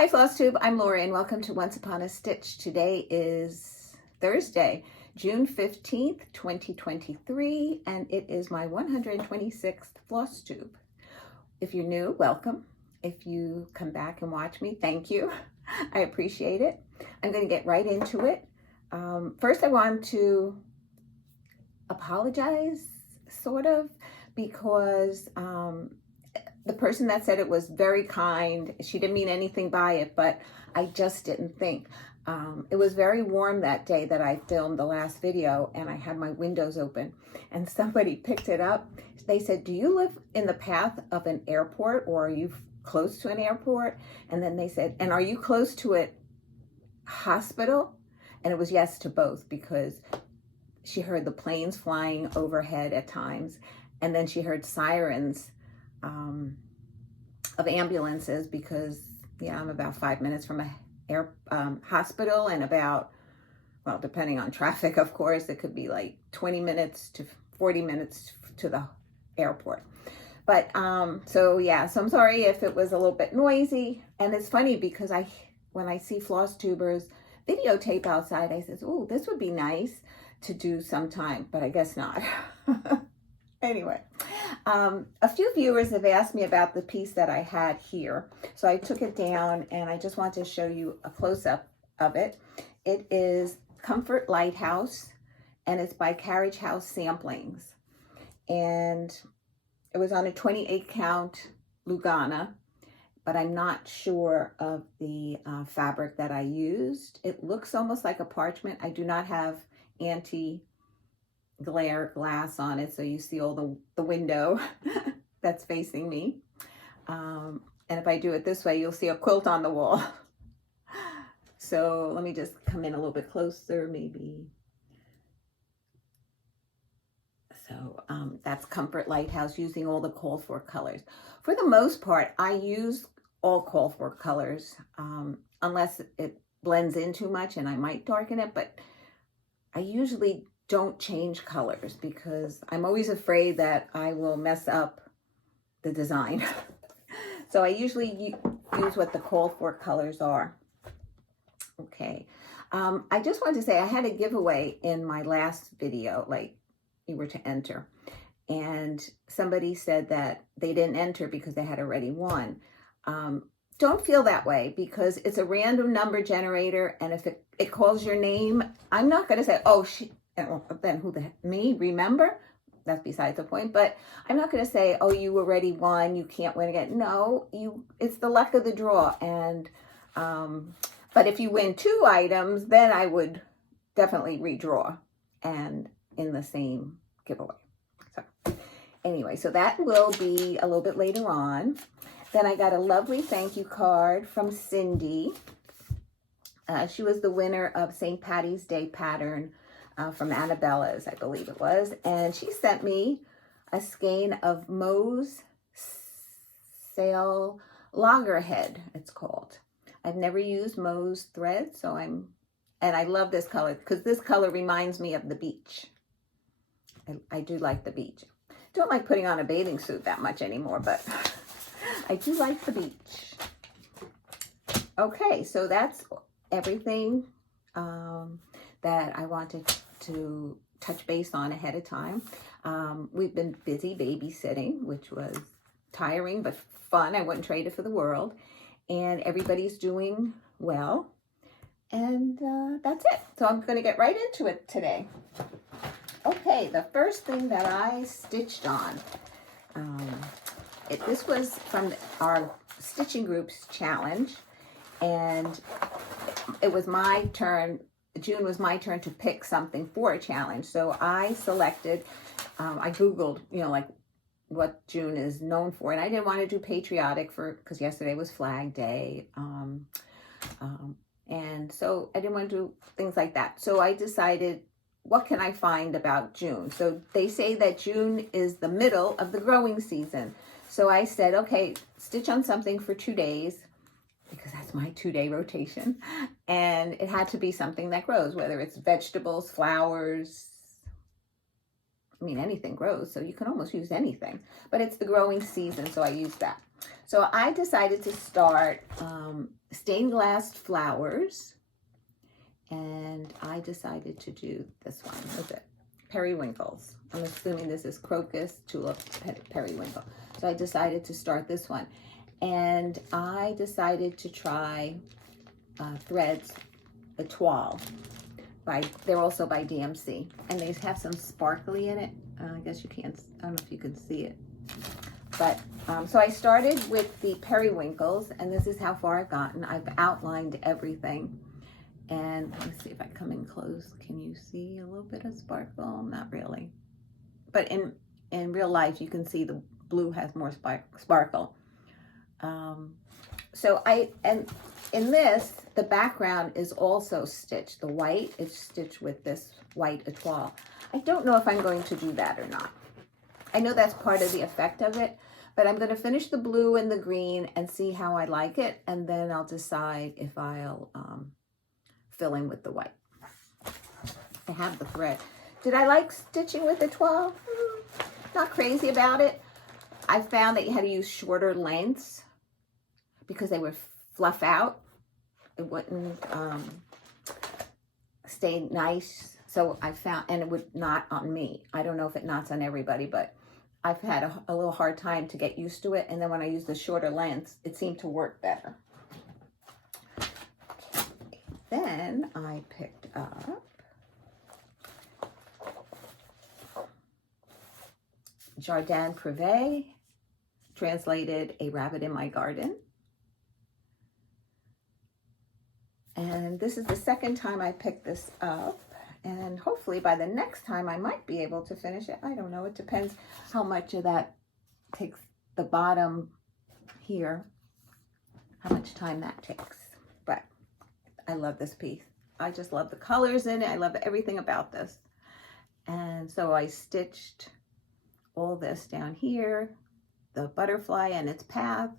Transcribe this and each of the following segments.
Hi Flosstube, I'm Maureen. Welcome to Once Upon a Stitch. Today is Thursday, June 15th, 2023, and it is my 126th Flosstube. If you're new, welcome. If you come back and watch me, thank you. I appreciate it. I'm going to get right into it. First, I want to apologize, sort of, because the person that said it was very kind. She didn't mean anything by it, but I just didn't think. It was very warm that day that I filmed the last video, and I had my windows open, and somebody picked it up. They said, do you live in the path of an airport, or are you close to an airport? And then they said, and are you close to a hospital? And it was yes to both, because she heard the planes flying overhead at times, and then she heard sirens of ambulances, because I'm about 5 minutes from a hospital, and about, well, depending on traffic, of course, it could be like 20 minutes to 40 minutes to the airport. But so I'm sorry if it was a little bit noisy. And it's funny because when I see Flosstubers videotape outside, I says, oh, this would be nice to do sometime, but I guess not. Anyway, a few viewers have asked me about the piece that I had here. So I took it down, and I just want to show you a close-up of it. It is Comfort Lighthouse, and it's by Carriage House Samplings. And it was on a 28 count Lugana, but I'm not sure of the fabric that I used. It looks almost like a parchment. I do not have anti-glare glass on it, so you see all the window that's facing me. And if I do it this way, you'll see a quilt on the wall. So let me just come in a little bit closer, maybe. So that's Comfort Lighthouse, using all the called for colors. For the most part, I use all called for colors, unless it blends in too much and I might darken it, but I usually don't change colors because I'm always afraid that I will mess up the design. So I usually use what the called for colors are. Okay. I just wanted to say I had a giveaway in my last video, like you were to enter. And somebody said that they didn't enter because they had already won. Don't feel that way, because it's a random number generator, and if it calls your name, I'm not going to say, oh, then who the heck, me, remember? That's besides the point. But I'm not going to say, oh, you already won, you can't win again. No, it's the luck of the draw. And but if you win 2 items, then I would definitely redraw and in the same giveaway. So anyway, so that will be a little bit later on. Then I got a lovely thank you card from Cindy. She was the winner of St. Patty's Day pattern from Annabella's, I believe it was. And she sent me a skein of Moe's Sail Loggerhead, it's called. I've never used Moe's thread, and I love this color because this color reminds me of the beach. I do like the beach. Don't like putting on a bathing suit that much anymore, but I do like the beach. Okay, so that's everything that I wanted to touch base on ahead of time. We've been busy babysitting, which was tiring but fun. I wouldn't trade it for the world. And everybody's doing well. And that's it. So I'm going to get right into it today. Okay, the first thing that I stitched on, this was from our stitching group's challenge, and it was my turn. June was my turn to pick something for a challenge. So I selected, I Googled, like what June is known for, and I didn't want to do patriotic because yesterday was Flag Day. And so I didn't want to do things like that. So I decided, what can I find about June? So they say that June is the middle of the growing season. So I said, okay, stitch on something for 2 days, because that's my 2-day rotation. And it had to be something that grows, whether it's vegetables, flowers. I mean, anything grows, so you can almost use anything. But it's the growing season, so I used that. So I decided to start stained glass flowers, and I decided to do this one. What's it? Periwinkles. I'm assuming this is crocus, tulip, periwinkle. So I decided to start this one. And I decided to try threads, the toile. They're also by DMC. And they have some sparkly in it. I guess you can't, I don't know if you can see it. But, so I started with the periwinkles, and this is how far I've gotten. I've outlined everything. And let me see if I come in close. Can you see a little bit of sparkle? Not really. But in real life, you can see the blue has more sparkle. And in this, the background is also stitched. The white is stitched with this white toile. I don't know if I'm going to do that or not. I know that's part of the effect of it, but I'm going to finish the blue and the green and see how I like it. And then I'll decide if I'll fill in with the white. I have the thread. Did I like stitching with the toile? Not crazy about it. I found that you had to use shorter lengths because they would fluff out. It wouldn't stay nice. So I found, and it would knot on me. I don't know if it knots on everybody, but I've had a little hard time to get used to it. And then when I use the shorter lengths, it seemed to work better. Then I picked up Jardin Privé, translated A Rabbit in My Garden. And this is the second time I picked this up. And hopefully by the next time I might be able to finish it. I don't know. It depends how much of that takes the bottom here, how much time that takes. But I love this piece. I just love the colors in it. I love everything about this. And so I stitched all this down here, the butterfly and its path.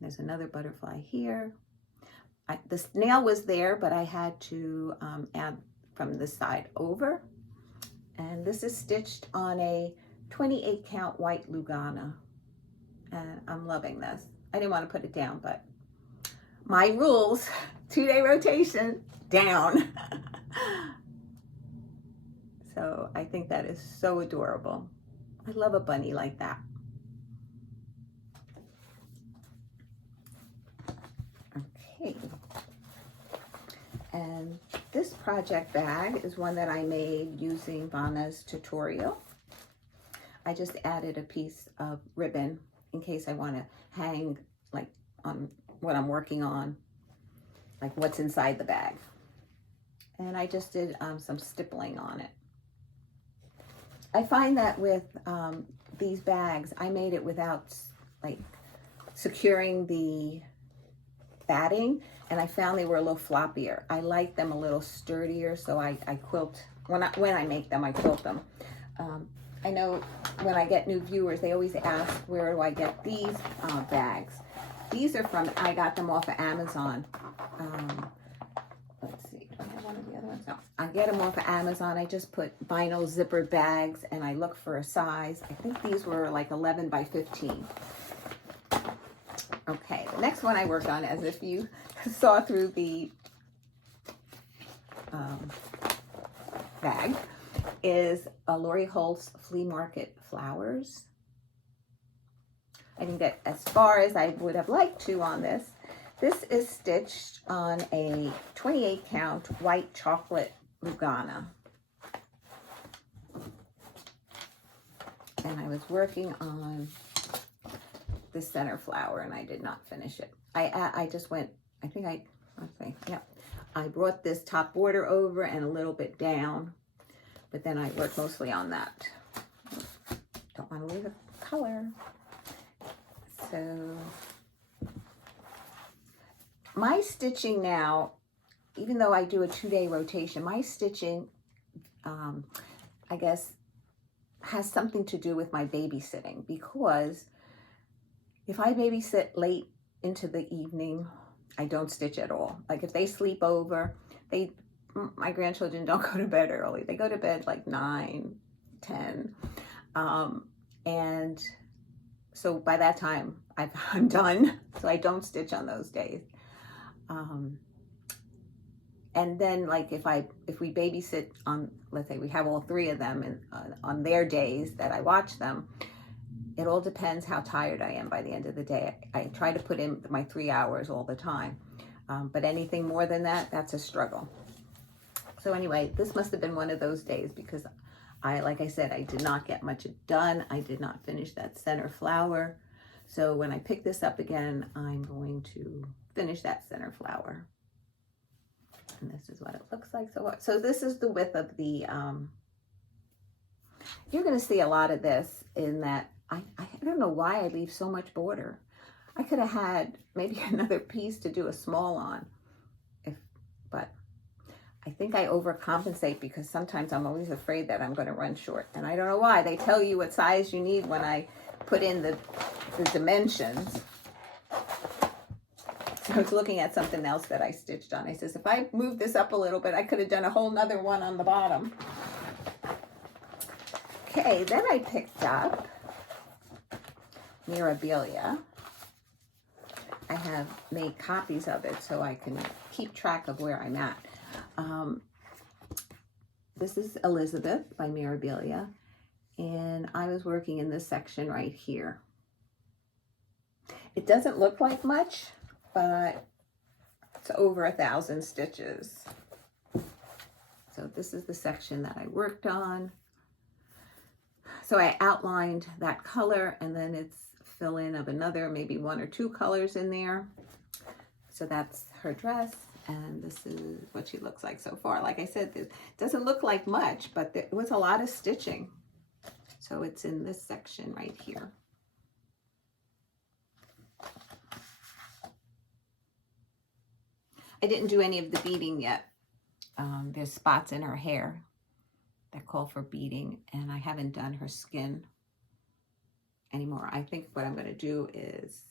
There's another butterfly here. The snail was there, but I had to add from this side over. And this is stitched on a 28 count white Lugana. And I'm loving this. I didn't want to put it down, but my rules, 2-day rotation, down. So I think that is so adorable. I love a bunny like that. Okay. And this project bag is one that I made using Vanna's tutorial. I just added a piece of ribbon in case I want to hang like on what I'm working on, like what's inside the bag. And I just did some stippling on it. I find that with these bags, I made it without like securing the batting, and I found they were a little floppier. I like them a little sturdier, so I quilt, when I make them, I quilt them. I know when I get new viewers, they always ask, where do I get these bags? These are from, I got them off of Amazon. Let's see, do I have one of the other ones? No, I get them off of Amazon. I just put vinyl zippered bags and I look for a size. I think these were like 11 by 15. Okay, the next one I worked on, as if you saw through the bag, is a Lori Holt's Flea Market Flowers. I didn't get as far as I would have liked to on this. This is stitched on a 28 count white chocolate Lugana. And I was working on the center flower and I did not finish it. I just went, I brought this top border over and a little bit down, but then I worked mostly on that. Don't want to leave a color. So my stitching now, even though I do a 2-day rotation, my stitching, I guess, has something to do with my babysitting, because if I babysit late into the evening, I don't stitch at all. Like if they sleep over, my grandchildren don't go to bed early. They go to bed like 9, 10. And so by that time, I'm done, so I don't stitch on those days. And then like if we babysit on, let's say we have all three of them and on their days that I watch them, it all depends how tired I am by the end of the day. I try to put in my 3 hours all the time, but anything more than that, that's a struggle. So anyway, this must have been one of those days because like I said, I did not get much done. I did not finish that center flower. So when I pick this up again, I'm going to finish that center flower. And this is what it looks like. So this is the width of the, you're going to see a lot of this in that, I don't know why I leave so much border. I could have had maybe another piece to do a small on, but I think I overcompensate because sometimes I'm always afraid that I'm going to run short. And I don't know why. They tell you what size you need when I put in the dimensions. I was looking at something else that I stitched on. I says, if I move this up a little bit, I could have done a whole nother one on the bottom. Okay, then I picked up Mirabilia. I have made copies of it so I can keep track of where I'm at. This is Elizabeth by Mirabilia, and I was working in this section right here. It doesn't look like much, but it's over 1,000 stitches. So this is the section that I worked on. So I outlined that color, and then it's fill in of another, maybe 1 or 2 colors in there. So that's her dress, and this is what she looks like so far. Like I said, it doesn't look like much, but there was a lot of stitching. So it's in this section right here. I didn't do any of the beading yet. There's spots in her hair that call for beading, and I haven't done her skin anymore. I think what I'm going to do is,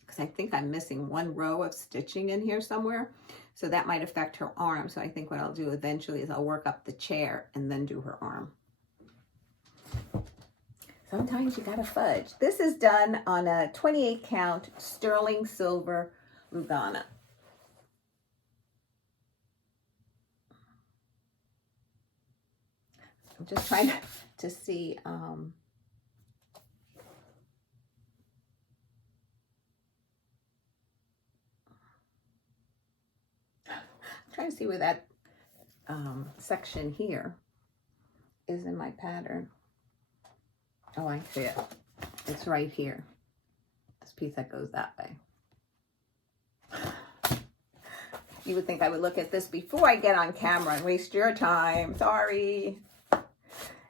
because I think I'm missing 1 row of stitching in here somewhere, so that might affect her arm. So I think what I'll do eventually is I'll work up the chair and then do her arm. Sometimes you gotta fudge. This is done on a 28 count sterling silver Lugana. I'm just trying to see, I'm trying to see where that section here is in my pattern. Oh, I see it. It's right here. This piece that goes that way. You would think I would look at this before I get on camera and waste your time. Sorry.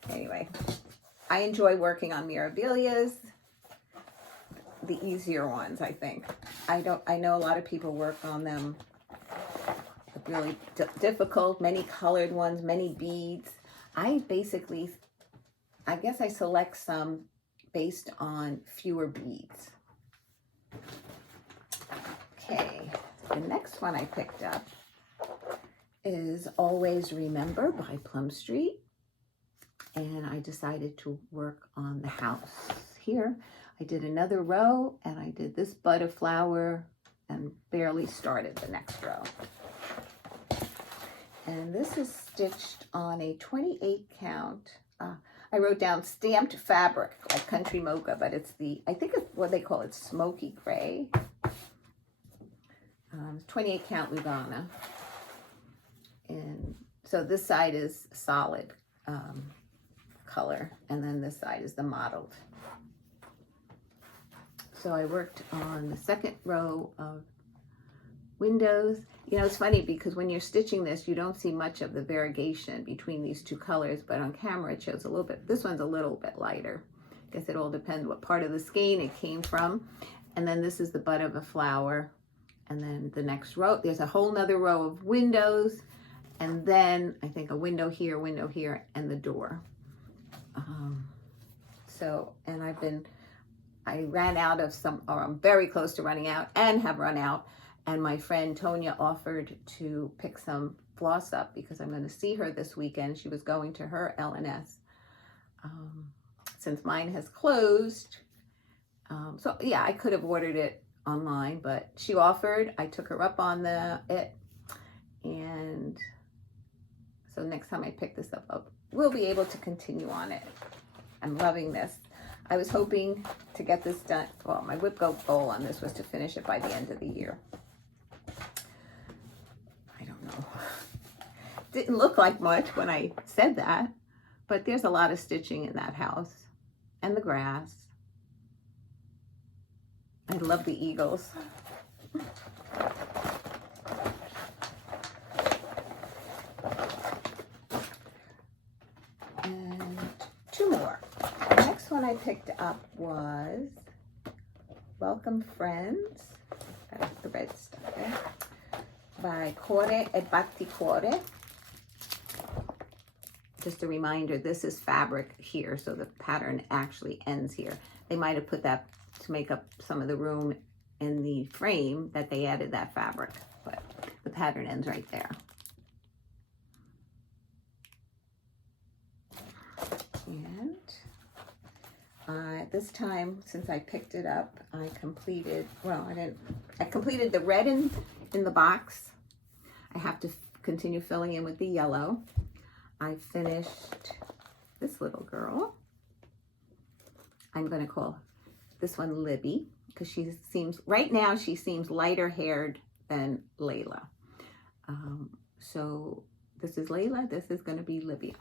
Anyway, I enjoy working on Mirabilias, the easier ones, I think. I know a lot of people work on them, really difficult, many colored ones, many beads. I guess I select some based on fewer beads. Okay, the next one I picked up is Always Remember by Plum Street. And I decided to work on the house here. I did another row, and I did this bud of flower and barely started the next row. And this is stitched on a 28 count. I wrote down stamped fabric, like Country Mocha, but it's I think it's what they call it, smoky gray. 28 count Lugana. And so this side is solid color, and then this side is the mottled. So I worked on the second row of windows. You know, it's funny because when you're stitching this, you don't see much of the variegation between these 2 colors, but on camera it shows a little bit. This one's a little bit lighter. I guess it all depends what part of the skein it came from. And then this is the bud of a flower. And then the next row, there's a whole nother row of windows. And then I think a window here, and the door. And I ran out of some, or I'm very close to running out and have run out. And my friend Tonya offered to pick some floss up because I'm going to see her this weekend. She was going to her LNS. Since mine has closed, So yeah, I could have ordered it online, but she offered. I took her up on it, and so next time I pick this up, we'll be able to continue on it. I'm loving this. I was hoping to get this done. Well, my whip goal on this was to finish it by the end of the year. I don't know. Didn't look like much when I said that, but there's a lot of stitching in that house, and the grass. I love the eagles. And two more. The next one I picked up was Welcome Friends. That's the red stuff there. By Cuore e Batticuore. Just a reminder, this is fabric here, so the pattern actually ends here. They might have put that to make up some of the room in the frame that they added that fabric, but the pattern ends right there. And this time, since I picked it up, I completed, well, I completed the red in the box. I have to continue filling in with the yellow. I finished this little girl. I'm going to call this one Libby, because she seems, right now she seems lighter haired than Layla. So this is Layla, this is going to be Libby.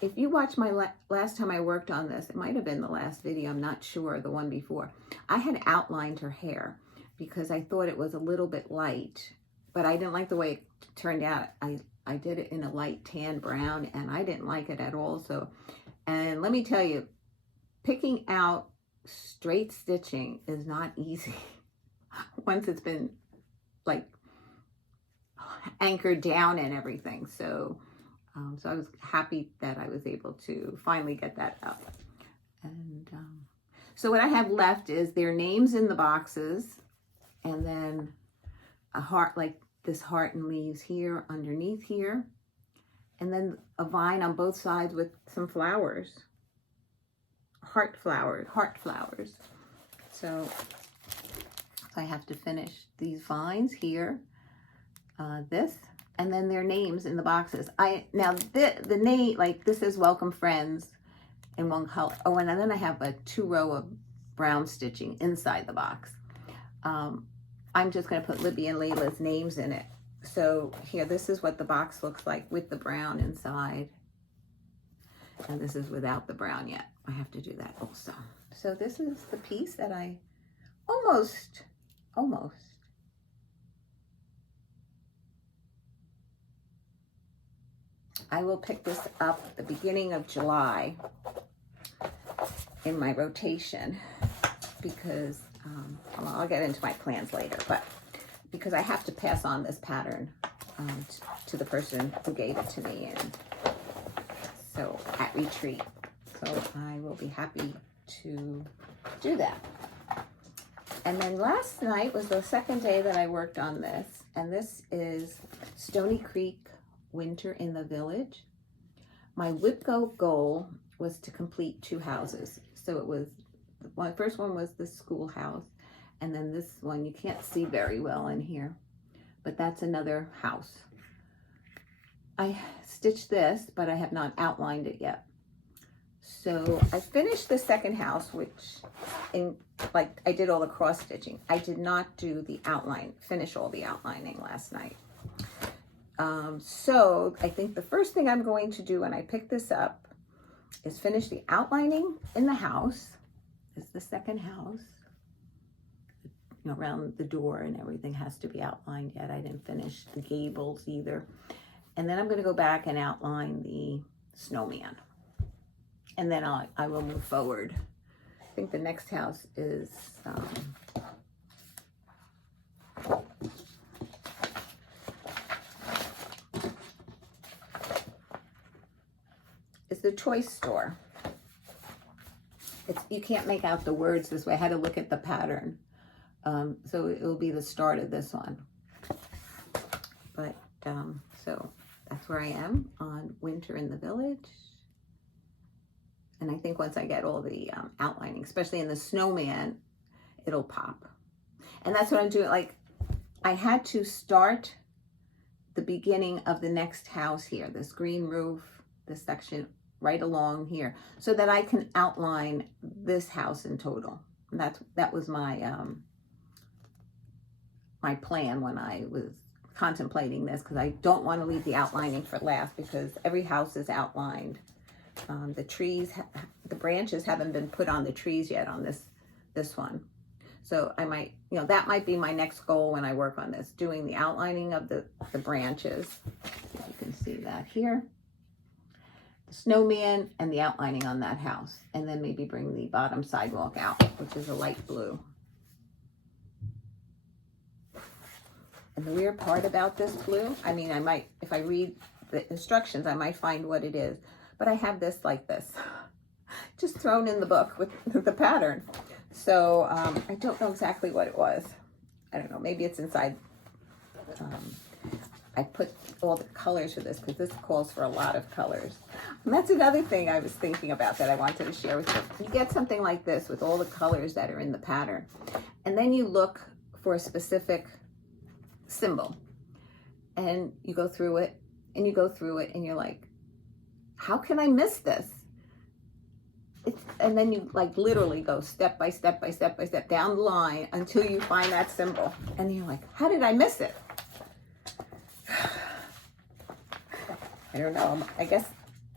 If you watch my last time I worked on this, it might have been the last video, I'm not sure, the one before. I had outlined her hair because I thought it was a little bit light, but I didn't like the way it turned out. I did it in a light tan brown, and I didn't like it at all. So, and let me tell you, picking out straight stitching is not easy once it's been like anchored down and everything. So I was happy that I was able to finally get that up. And so what I have left is their names in the boxes, and then a heart, like this heart and leaves here underneath here, and then a vine on both sides with some flowers, heart flowers. So I have to finish these vines here, this, and then their names in the boxes. Now the name, like this is Welcome Friends in one color. Oh, and then I have a 2-row of brown stitching inside the box. I'm just going to put Libby and Layla's names in it. So here, this is what the box looks like with the brown inside. And this is without the brown yet. I have to do that also. So this is the piece that I almost. I will pick this up at the beginning of July in my rotation because I'll get into my plans later, but because I have to pass on this pattern to the person who gave it to me, and so at retreat. So I will be happy to do that. And then last night was the second day that I worked on this, and this is Stony Creek Winter in the Village. My whip goal was to complete 2 houses. So it was, my first one was the schoolhouse, and then this one you can't see very well in here, but that's another house. I stitched this, but I have not outlined it yet. So I finished the second house, which I did all the cross stitching. I did not do the outline, finish all the outlining last night. So I think the first thing I'm going to do when I pick this up is finish the outlining in the house. This is the second house. You know, around the door and everything has to be outlined yet. I didn't finish the gables either. And then I'm going to go back and outline the snowman. And then I will move forward. I think the next house is the toy store. You can't make out the words this way. I had to look at the pattern. So it will be the start of this one. But so that's where I am on Winter in the Village. And I think once I get all the outlining, especially in the snowman, it'll pop. And that's what I'm doing. Like, I had to start the beginning of the next house here, this green roof, this section right along here, so that I can outline this house in total. And that was my my plan when I was contemplating this, because I don't want to leave the outlining for last, because every house is outlined. The trees, the branches haven't been put on the trees yet on this one. So I might, that might be my next goal when I work on this, doing the outlining of the branches. You can see that here. The snowman and the outlining on that house. And then maybe bring the bottom sidewalk out, which is a light blue. And the weird part about this blue, I mean, I might, if I read the instructions, I might find what it is. But I have this like this, just thrown in the book with the pattern. So I don't know exactly what it was. I don't know, maybe it's inside. I put all the colors for this because this calls for a lot of colors. And that's another thing I was thinking about that I wanted to share with you. You get something like this with all the colors that are in the pattern. And then you look for a specific symbol. And you go through it, and you go through it, and you're like, how can I miss this? And then you like literally go step by step by step by step down the line until you find that symbol. And you're like, how did I miss it? I don't know. I guess,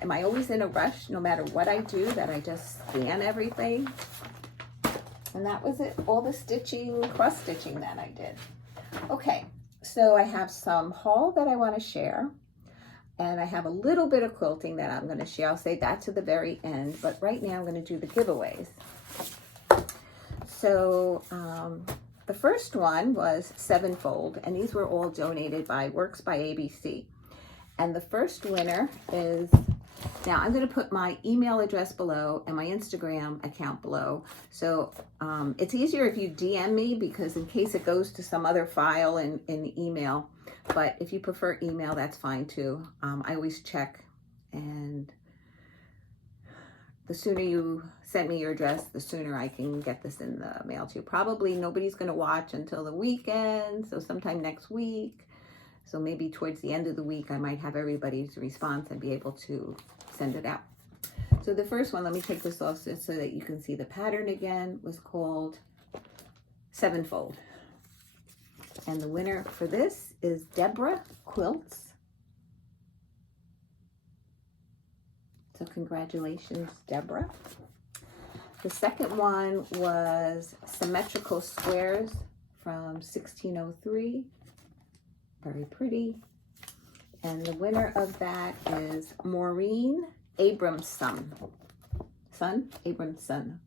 am I always in a rush no matter what I do, that I just scan everything? And that was it, all the stitching, cross stitching that I did. Okay, so I have some haul that I want to share. And I have a little bit of quilting that I'm going to share. I'll say that to the very end. But right now I'm going to do the giveaways. So the first one was Sevenfold. And these were all donated by Works by ABC. And the first winner is, now I'm going to put my email address below and my Instagram account below. So it's easier if you DM me, because in case it goes to some other file in the email. But if you prefer email, that's fine too. I always check, and the sooner you send me your address, the sooner I can get this in the mail to you. Probably nobody's going to watch until the weekend, so sometime next week. So maybe towards the end of the week, I might have everybody's response and be able to send it out. So the first one, let me take this off just so that you can see the pattern again, was called Sevenfold. And the winner for this is Debra Quilts. So congratulations, Debra. The second one was Symmetrical Squares from 1603. Very pretty. And the winner of that is Maureen Abramson. Abramson.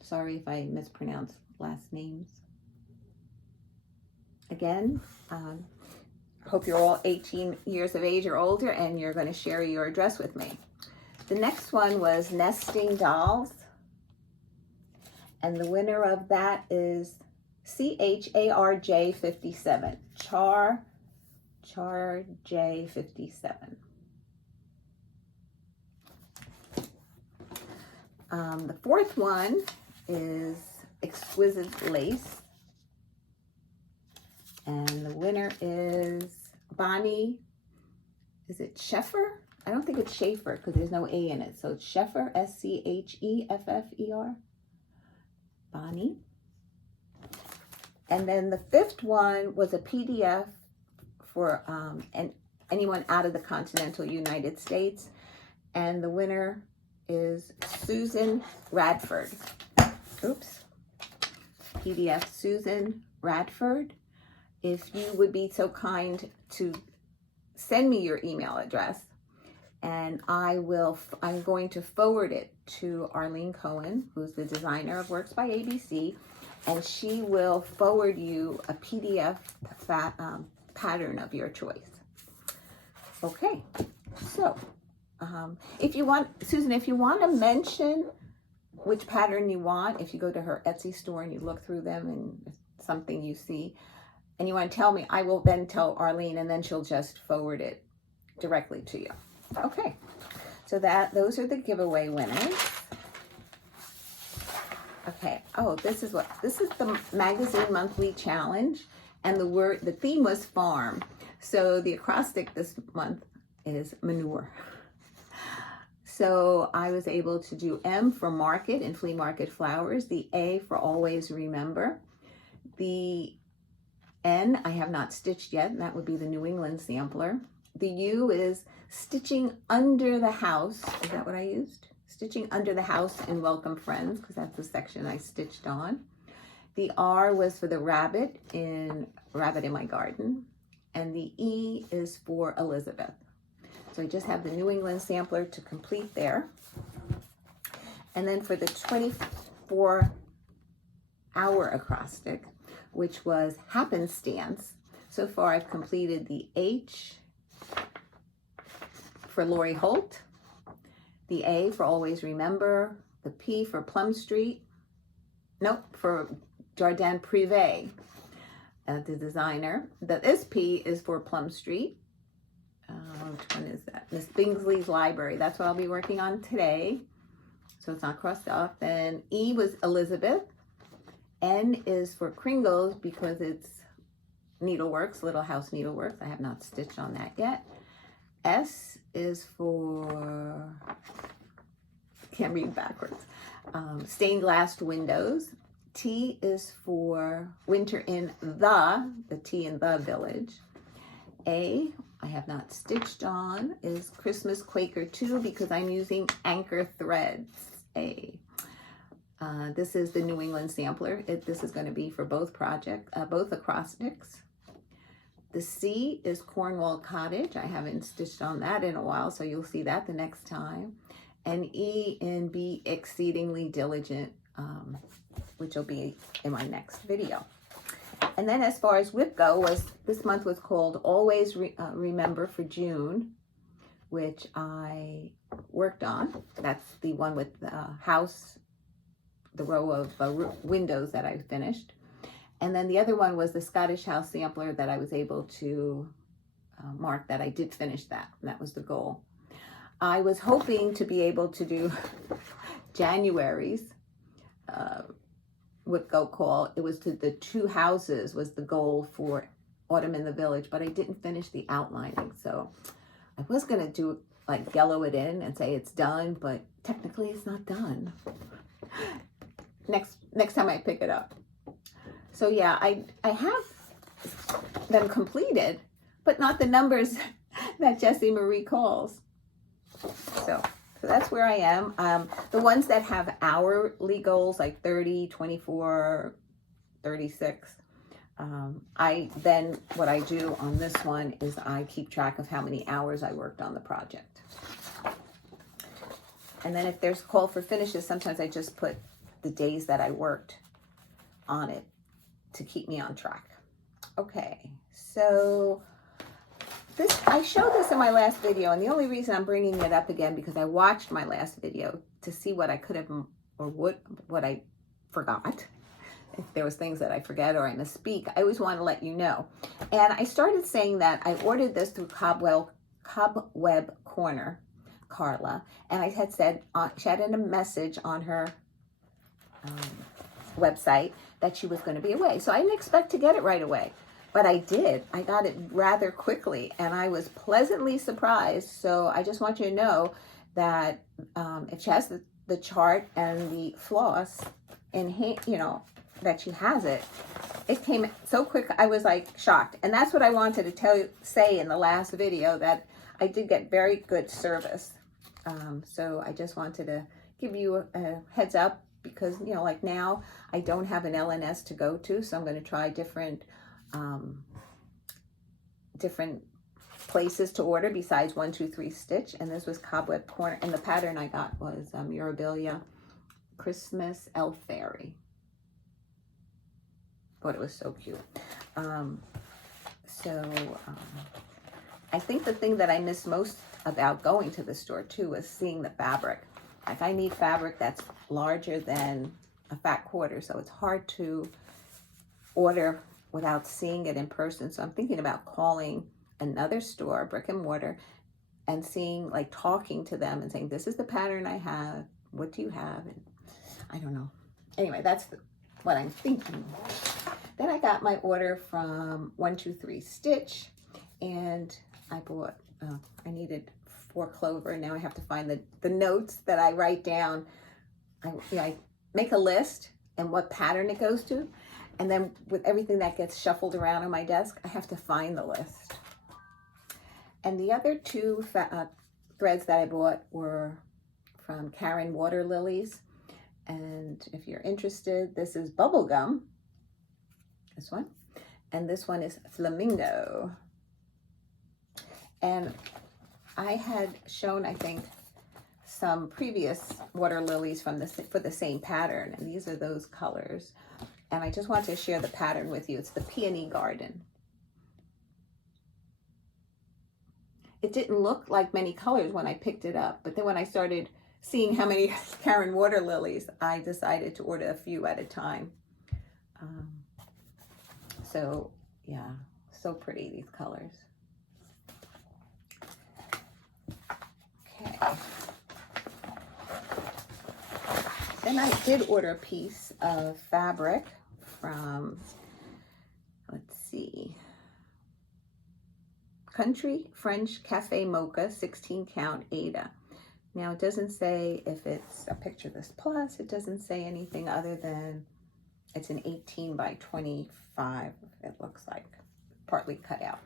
Sorry if I mispronounce last names. Again, hope you're all 18 years of age or older and you're going to share your address with me. The next one was Nesting Dolls. And the winner of that is CHARJ57. Char J57. The fourth one is Exquisite Lace. And the winner is Bonnie, is it Scheffer? I don't think it's Scheffer because there's no A in it. So it's Scheffer, SCHEFFER. Bonnie. And then the fifth one was a PDF for anyone out of the continental United States. And the winner is Susan Radford. Oops. PDF Susan Radford. If you would be so kind to send me your email address, and I'm going to forward it to Arlene Cohen, who's the designer of Works by ABC, and she will forward you a PDF pattern of your choice. Okay, so if you want, Susan, if you want to mention which pattern you want, if you go to her Etsy store and you look through them and something you see, and you want to tell me, I will then tell Arlene, and then she'll just forward it directly to you. Okay, so those are the giveaway winners. Okay. Oh, this is the magazine monthly challenge, and the theme was farm. So the acrostic this month is manure. So I was able to do M for market and flea market flowers, the A for always remember, the N I have not stitched yet, and that would be the New England sampler. The U is stitching under the house. Is that what I used? Stitching under the house in Welcome Friends, because that's the section I stitched on. The R was for the rabbit in My Garden. And the E is for Elizabeth. So I just have the New England sampler to complete there. And then for the 24-hour acrostic, which was happenstance, so far I've completed the H for Lori Holt, the A for always remember, the P for Plum Street, nope, for Jardin Privé, the designer. This P is for Plum Street. Which one is that? Miss Bingsley's Library. That's what I'll be working on today. So it's not crossed off. Then E was Elizabeth. N is for Kringles because it's Needleworks, Little House Needleworks. I have not stitched on that yet. S is for, can't read backwards, Stained Glass Windows. T is for Winter in the T in the Village. A, I have not stitched on, is Christmas Quaker 2 because I'm using anchor threads. A. This is the New England sampler. This is going to be for both both acrostics. The C is Cornwall Cottage. I haven't stitched on that in a while, so you'll see that the next time. And E in Be Exceedingly Diligent, which will be in my next video. And then as far as WIP go, this month was called Always Remember for June, which I worked on. That's the one with the house, the row of windows that I finished. And then the other one was the Scottish House sampler that I was able to mark that I did finish that. And that was the goal. I was hoping to be able to do January's WIP Go call. It was to the 2 houses was the goal for Autumn in the Village, but I didn't finish the outlining. So I was going to do like yellow it in and say it's done, but technically it's not done. Next time I pick it up. So yeah, I have them completed, but not the numbers that Jessie Marie calls. So that's where I am. The ones that have hourly goals, like 30, 24, 36, what I do on this one is I keep track of how many hours I worked on the project. And then if there's a call for finishes, sometimes I just put the days that I worked on it to keep me on track. Okay, so I showed this in my last video, and the only reason I'm bringing it up again because I watched my last video to see what I could have, or what I forgot. If there was things that I forget or I misspeak, I always want to let you know. And I started saying that I ordered this through Cobweb Corner, Carla, and I had said, she had in a message on her website that she was going to be away. So I didn't expect to get it right away. But I did. I got it rather quickly, and I was pleasantly surprised. So I just want you to know that if she has the chart and the floss in hand, that she has it, it came so quick. I was like shocked, and that's what I wanted to say in the last video, that I did get very good service. So I just wanted to give you a heads up because like now I don't have an LNS to go to, so I'm going to try different places to order besides 1, 2, 3 Stitch, and this was Cobweb Corner, and the pattern I got was Mirabilia Christmas Elf Fairy. Thought it was so cute. I think the thing that I miss most about going to the store too was seeing the fabric. Like I need fabric that's larger than a fat quarter, so it's hard to order without seeing it in person. So I'm thinking about calling another store, brick and mortar, and seeing, like talking to them and saying, this is the pattern I have. What do you have? And I don't know. anyway, that's what I'm thinking. Then I got my order from 123 Stitch, and I bought, I needed 4 clover. Now I have to find the notes that I write down. I make a list and what pattern it goes to. And then with everything that gets shuffled around on my desk, I have to find the list. And the other 2 threads that I bought were from Karen Water Lilies. And if you're interested, this is Bubblegum, this one. And this one is Flamingo. And I had shown, I think, some previous water lilies from for the same pattern. And these are those colors. And I just want to share the pattern with you. It's the Peony Garden. It didn't look like many colors when I picked it up, but then when I started seeing how many Karen water lilies, I decided to order a few at a time. So yeah, so pretty, these colors. Okay. Then I did order a piece of fabric from, let's see, Country French Cafe Mocha 16 count Ada. Now it doesn't say if it's a picture this plus, it doesn't say anything other than it's an 18 by 25, it looks like, partly cut out.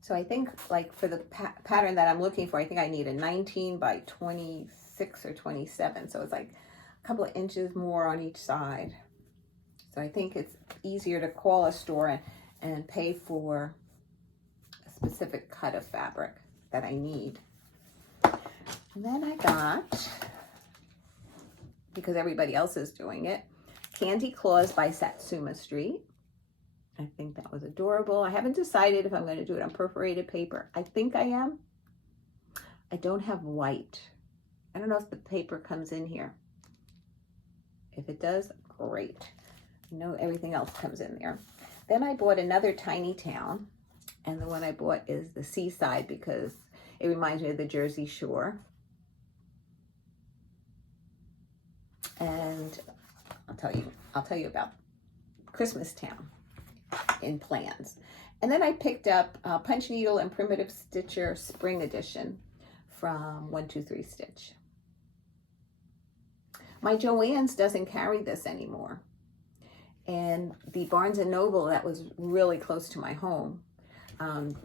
So I think like for the pattern that I'm looking for, I think I need a 19 by 26 or 27. So it's like a couple of inches more on each side. So I think it's easier to call a store and pay for a specific cut of fabric that I need. And then I got, because everybody else is doing it, Candy Claws by Satsuma Street. I think that was adorable. I haven't decided if I'm going to do it on perforated paper. I think I am. I don't have white. I don't know if the paper comes in here. If it does, great. I know everything else comes in there. Then I bought another Tiny Town, and the one I bought is the Seaside because it reminds me of the Jersey Shore. And I'll tell you about Christmas Town in plans. And then I picked up Punch Needle and Primitive Stitcher Spring Edition from 123 Stitch. My Joann's doesn't carry this anymore. And the Barnes & Noble that was really close to my home,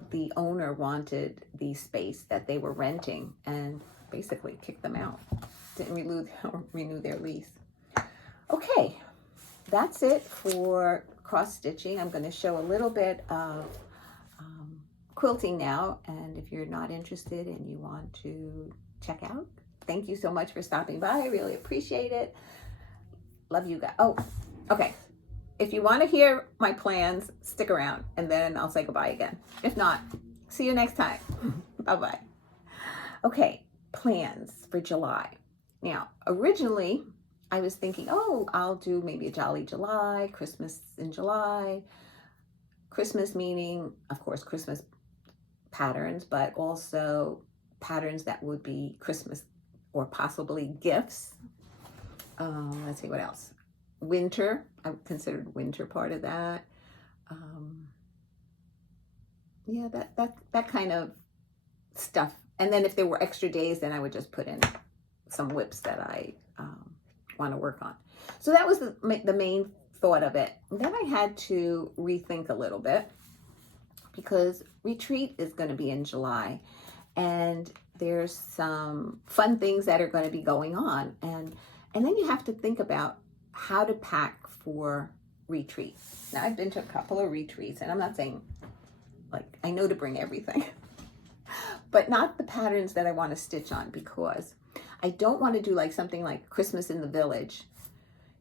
the owner wanted the space that they were renting and basically kicked them out. Didn't renew their lease. Okay, that's it for cross stitching. I'm going to show a little bit of quilting now, and if you're not interested and you want to check out, thank you so much for stopping by. I really appreciate it. Love you guys. Oh, okay. If you want to hear my plans, stick around and then I'll say goodbye again. If not, see you next time. Bye-bye. Okay, plans for July. Now, originally, I was thinking, oh, I'll do maybe a Jolly July, Christmas in July. Christmas meaning, of course, Christmas patterns, but also patterns that would be Christmas or possibly gifts. Let's see, what else? Winter, I considered winter part of that. Yeah, that kind of stuff. And then if there were extra days, then I would just put in some whips that I want to work on. So that was the main thought of it. And then I had to rethink a little bit because retreat is going to be in July and there's some fun things that are going to be going on. And then you have to think about how to pack for retreat. Now I've been to a couple of retreats and I'm not saying like I know to bring everything, but not the patterns that I want to stitch on because I don't want to do like something like Christmas in the Village,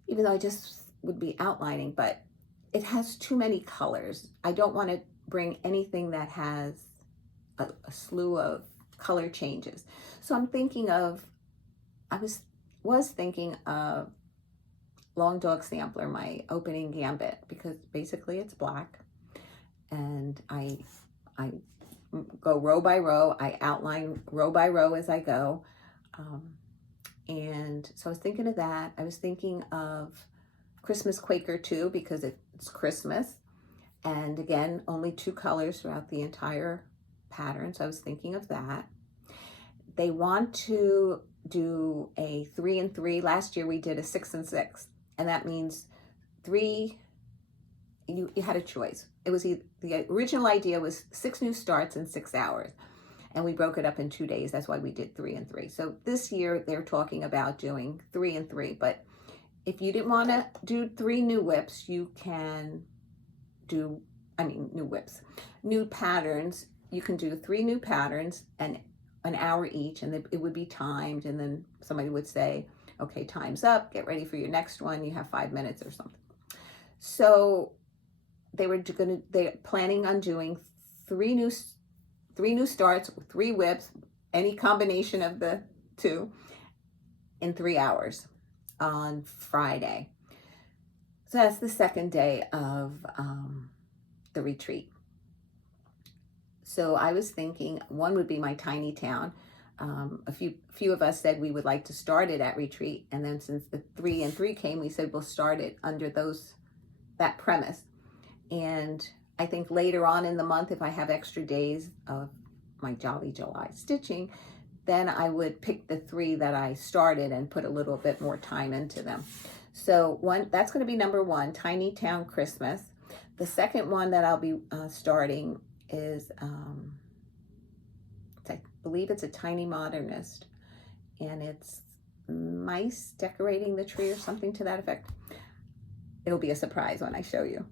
even though I just would be outlining, but it has too many colors. I don't want to bring anything that has a slew of color changes. So I'm thinking of, I was thinking of Long Dog Sampler, my opening gambit, because basically it's black and I go row by row. I outline row by row as I go. And so I was thinking of that. I was thinking of Christmas Quaker too, because it's Christmas. And again, only 2 colors throughout the entire pattern. So I was thinking of that. They want to do a 3 and 3. Last year we did a 6 and 6. And that means 3, you had a choice. It was the original idea was 6 new starts in 6 hours. And we broke it up in 2 days. That's why we did 3 and 3. So this year they're talking about doing 3 and 3. But if you didn't want to do 3 new whips, you can do, new whips, new patterns. You can do 3 new patterns and an hour each, and it would be timed. And then somebody would say, okay, time's up, get ready for your next one. You have 5 minutes or something. So they're planning on doing 3 new starts, 3 whips, any combination of the 2 in 3 hours on Friday. So that's the second day of the retreat. So I was thinking one would be my tiny town. A few of us said we would like to start it at retreat, and then since the 3 and 3 came, we said we'll start it under that premise. And I think later on in the month, if I have extra days of my Jolly July stitching, then I would pick the 3 that I started and put a little bit more time into them. So that's going to be number 1, Tiny Town Christmas. The second one that I'll be starting is, I believe it's a Tiny Modernist, and it's mice decorating the tree or something to that effect. It'll be a surprise when I show you.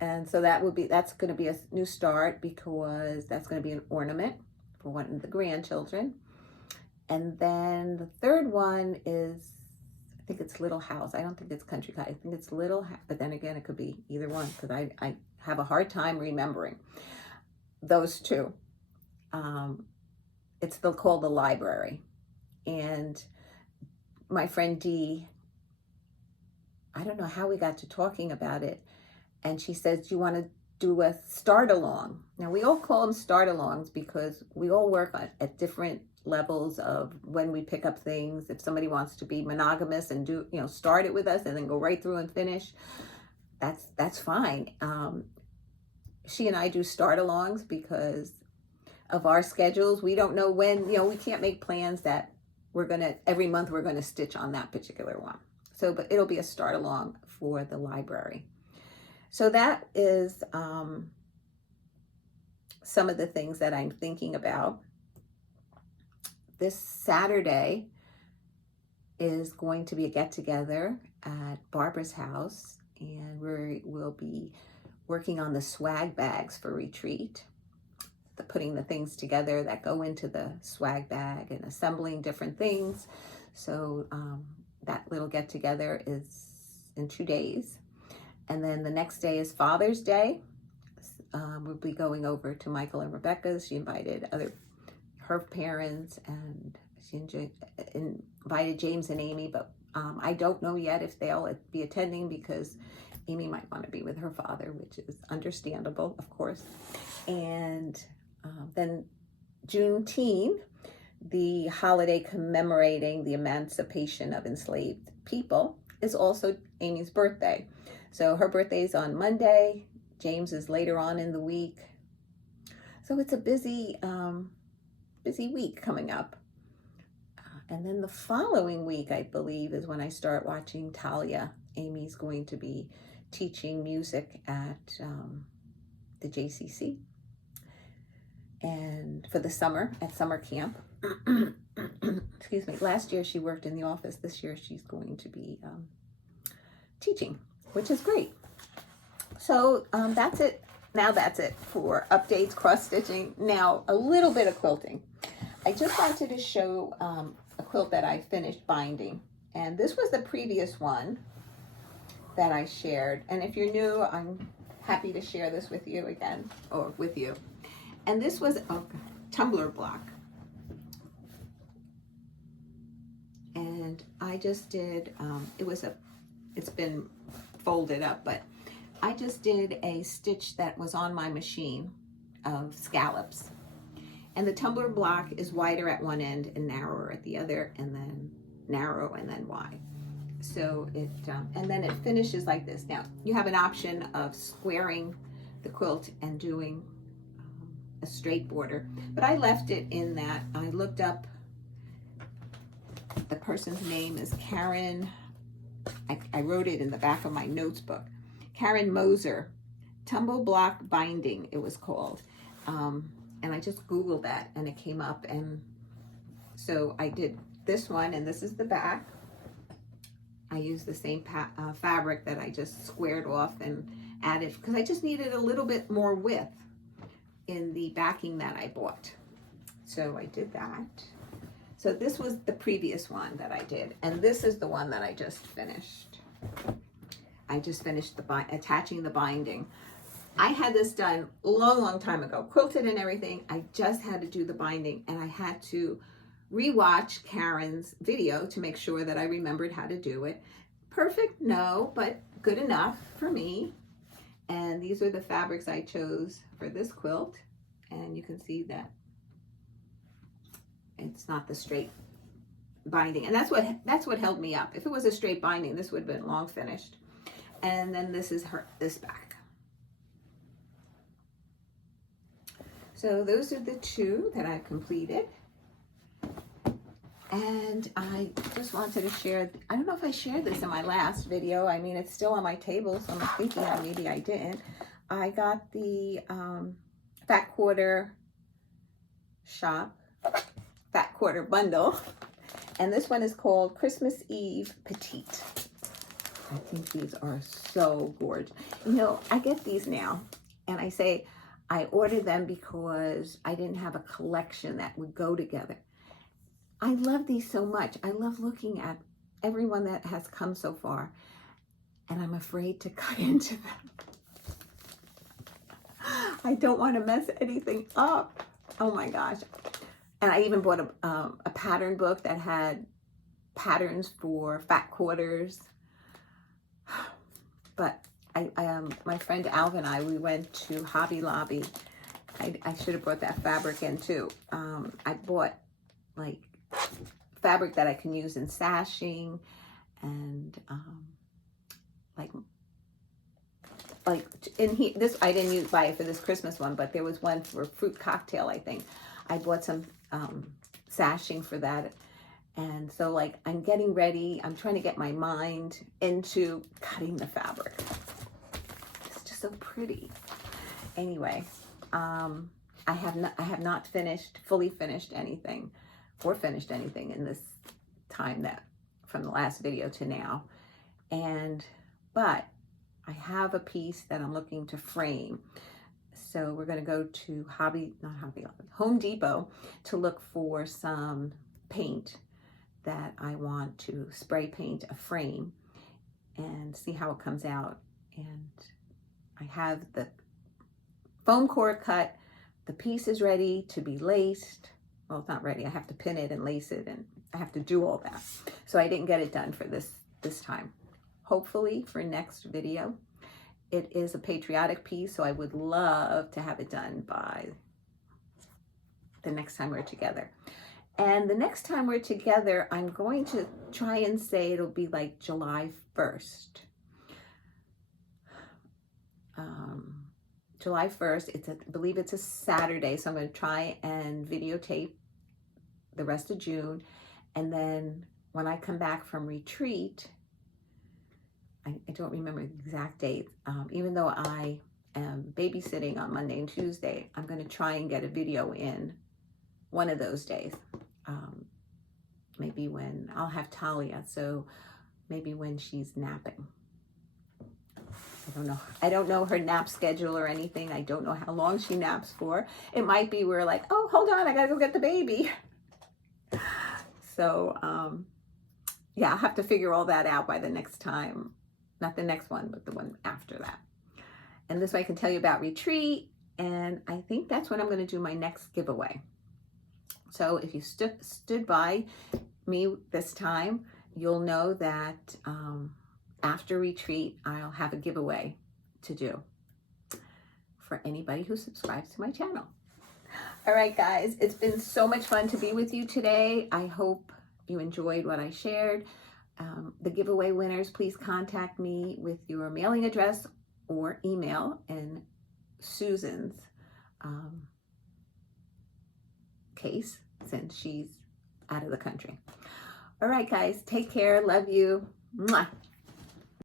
And so that's going to be a new start, because that's going to be an ornament for one of the grandchildren. And then the third one is, I think it's Little House. I don't think it's Country Cottage. I think it's Little House, but then again, it could be either one, because I have a hard time remembering those 2. It's called The Library. And my friend Dee, I don't know how we got to talking about it, and she says, do you want to do a start along? Now, we all call them start alongs because we all work at different levels of when we pick up things. If somebody wants to be monogamous and start it with us and then go right through and finish, that's fine. She and I do start alongs because of our schedules. We don't know when, we can't make plans that every month we're going to stitch on that particular one. So, but it'll be a start along for the library. So that is some of the things that I'm thinking about. This Saturday is going to be a get-together at Barbara's house, and we'll be working on the swag bags for retreat, putting the things together that go into the swag bag and assembling different things. So that little get-together is in 2 days. And then the next day is Father's Day. We'll be going over to Michael and Rebecca's. She invited her parents, and she invited James and Amy, but I don't know yet if they'll be attending, because Amy might want to be with her father, which is understandable, of course. And then Juneteenth, the holiday commemorating the emancipation of enslaved people, is also Amy's birthday. So her birthday is on Monday. James is later on in the week. So it's a busy week coming up. And then the following week, I believe, is when I start watching Talia. Amy's going to be teaching music at the JCC. And for the summer, at summer camp. Excuse me. Last year she worked in the office. This year she's going to be teaching, which is great. So that's it. Now that's it for updates, cross-stitching. Now a little bit of quilting. I just wanted to show a quilt that I finished binding. And this was the previous one that I shared. And if you're new, I'm happy to share this with you again, or with you. And this was a tumbler block. And I just did, it's been folded up, but I just did a stitch that was on my machine of scallops. And the tumbler block is wider at one end and narrower at the other, and then narrow and then wide. So it, and then it finishes like this. Now, you have an option of squaring the quilt and doing a straight border, but I left it in that. I looked up, the person's name is Karen, I wrote it in the back of my notes book, Karen Moser, Tumble Block Binding, it was called. And I just Googled that and it came up, and so I did this one, and this is the back. I used the same fabric that I just squared off and added, because I just needed a little bit more width in the backing that I bought. So I did that. So this was the previous one that I did, and this is the one that I just finished. I just finished attaching the binding. I had this done a long time ago, quilted and everything. I just had to do the binding, and I had to rewatch Karen's video to make sure that I remembered how to do it. Perfect? No, but good enough for me. And these are the fabrics I chose for this quilt. And you can see that it's not the straight binding. And that's what held me up. If it was a straight binding, this would have been long finished. And then this is this back. So those are the two that I've completed. And I just wanted to share, I don't know if I shared this in my last video. I mean, it's still on my table, so I'm thinking that maybe I didn't. I got the Fat Quarter Shop, Fat Quarter Bundle. And this one is called Christmas Eve Petite. I think these are so gorgeous. You know, I get these now, and I say I ordered them because I didn't have a collection that would go together. I love these so much. I love looking at everyone that has come so far, and I'm afraid to cut into them. I don't want to mess anything up. Oh my gosh. And I even bought a pattern book that had patterns for fat quarters. But my friend Alva and I, we went to Hobby Lobby. I should have brought that fabric in too. I bought like fabric that I can use in sashing, and like in here, this I didn't buy it for this Christmas one, but there was one for fruit cocktail, I think. I bought some sashing for that. And so like I'm getting ready, I'm trying to get my mind into cutting the fabric. It's just so pretty. Anyway, I have not fully finished anything in this time that from the last video to now. But I have a piece that I'm looking to frame. So we're going to go to Home Depot to look for some paint that I want to spray paint a frame and see how it comes out. And I have the foam core cut. The piece is ready to be laced. Well, it's not ready. I have to pin it and lace it, and I have to do all that. So I didn't get it done for this time. Hopefully for next video. It is a patriotic piece, so I would love to have it done by the next time we're together. And the next time we're together, I'm going to try and say it'll be like July 1st. July 1st, I believe it's a Saturday, so I'm going to try and videotape the rest of June. And then when I come back from retreat, I don't remember the exact date. Even though I am babysitting on Monday and Tuesday, I'm going to try and get a video in one of those days. Maybe when I'll have Talia, so maybe when she's napping. I don't know her nap schedule or anything. I don't know how long she naps for. It might be we're like, oh, hold on, I gotta go get the baby. So yeah, I'll have to figure all that out by the next time. Not the next one, but the one after that. And this way I can tell you about retreat, and I think that's when I'm going to do my next giveaway. So if you stood by me this time, you'll know that after retreat, I'll have a giveaway to do for anybody who subscribes to my channel. All right, guys, it's been so much fun to be with you today. I hope you enjoyed what I shared. The giveaway winners, please contact me with your mailing address or email in Susan's case, since she's out of the country. All right, guys, take care. Love you. Mwah.